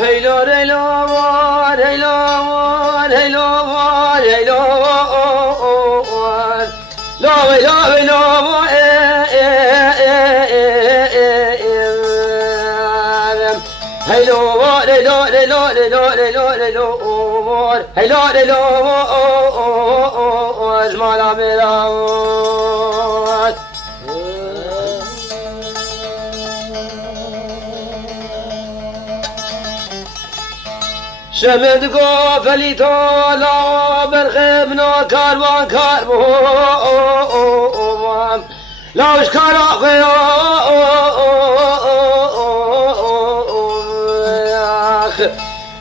هیلو هیلو وار هیلو وار هیلو وار هیلو وار لا هیلو هیلو وار هیلو وار هیلو هیلو هیلو هیلو هیلو وار هیلو هیلو وار مالا میرا شمد قافلی تالا برخبنا کاروان کاروان لاش کاراقی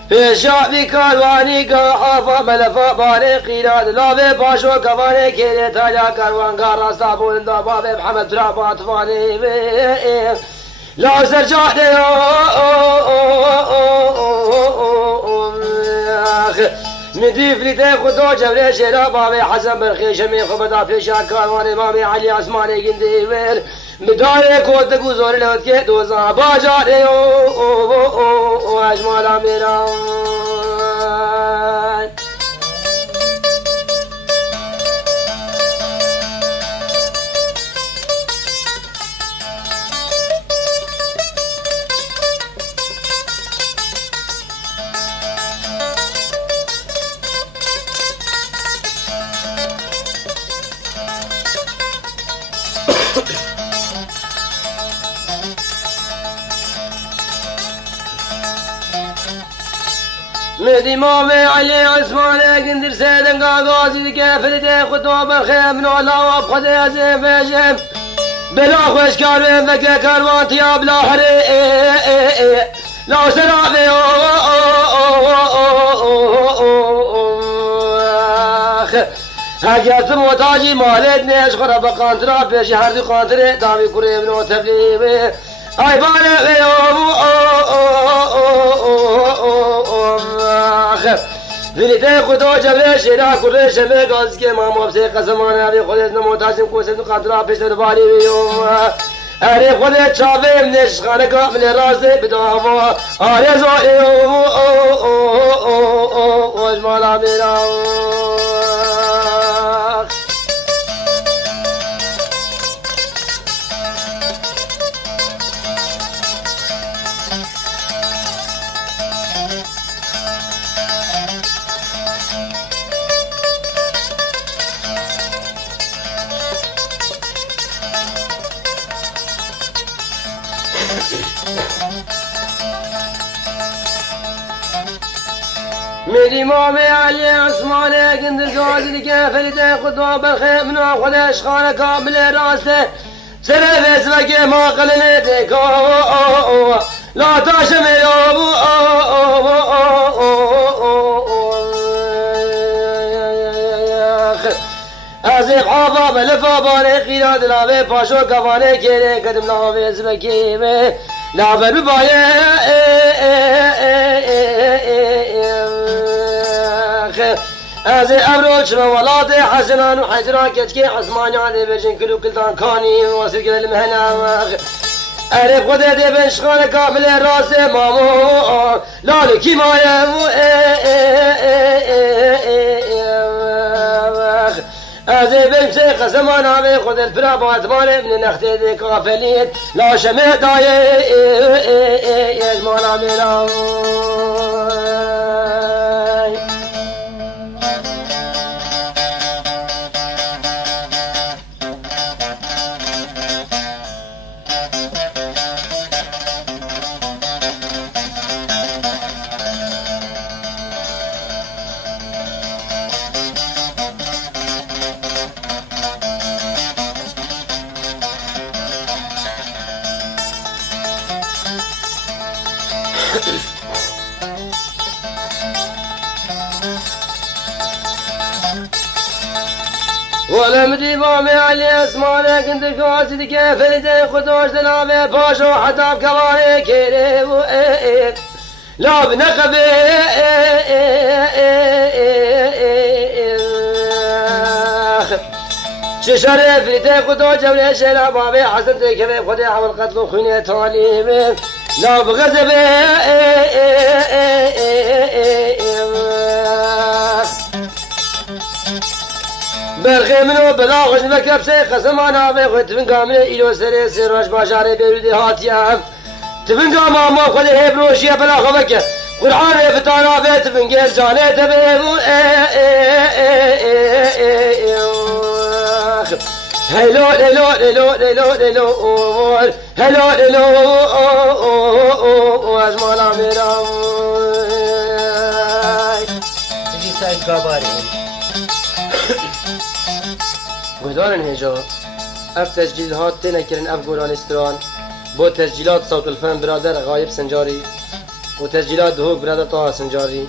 پیشابی کاروانی قافا ملفا باره قیراد لاوه باشو کوانه کره تالا کاروان کاراستا بولندا باب محمد رابات وانی لا سرجاده مدی فریده خدا جبره شیرا بابی حسن برخیش می خبدا پیشا کاروان امام علی عثمانی گندی ور مداره کود گذاری لود که دوزا باجاره و اجمالا میران مدي مامي علي عثمان قندر سيدن قاقازي كافر خطوب الخيم نولا وابخذ يزيف يجيب بلا خوش كاروين ذكي كاروان تياب لا حري لا سرافي هجرت موتاجي مالد نيش خرب قانترا بيشي هردي قانتري دامي كريم نو تبليبي اي بالي ذریته خدا جبه شیرا کره شمه گاز که ما مابسه قسمانه ابی خودت نموتاشم کوسه تو قدرا پیش باری بیوم اره خودت چاوه نشخانه کامل راسته بداوا آره زایی و اجمالا میرم مدي مامي علي عثماني قندر قاضي كافرته خطوة بالخيم ناخذ خانة كامل راسه سنة اسمك ما قلنتك لا تاشم يا ابو ازيق حافظ بلفا باري قياد لابي باشو كفاني كيري قدم لابي اسمك لا بالبايه از ابروج ولاد حسنان و حجران کتکی عثمانیان بجن کلو کلتان کانی واسه کل المهنا اره خود ده بنشخان کامل راس مامو لالی کی مایه از بمسه قسمان آمه خود الفرا باتمان من نخته ده کافلید لا شمه دایه ازمان آمیران ولم ديبامي علي اسمانه كنت قاصد كيف لدي خدوش دلامي باشو حتى بكواري كيري وإيه لا بنقبي شرف لدي خدوش جولي شلا بابي حسن تكفي خدي عمل قتل خيني طالبي لا بغزب برخي منو بلاغش مكب سي قسم انا بخوت تفنقا من ايلو سري سراج باشاري بيرودي هاتيا تفنقا ماما خود هبروشي بلا خبك قرآن فتانا بيت تفنقا جاني تبيبو هلو هلو هلو هلو هلو هلو هلو اجمالا ميرا تجي سايد كاباري گهدارن هجا اف تسجیلات تنکرن اف گورانستران با تسجیلات صوت الفن برادر غایب سنجاری و تسجیلات دهوک برادر طه سنجاری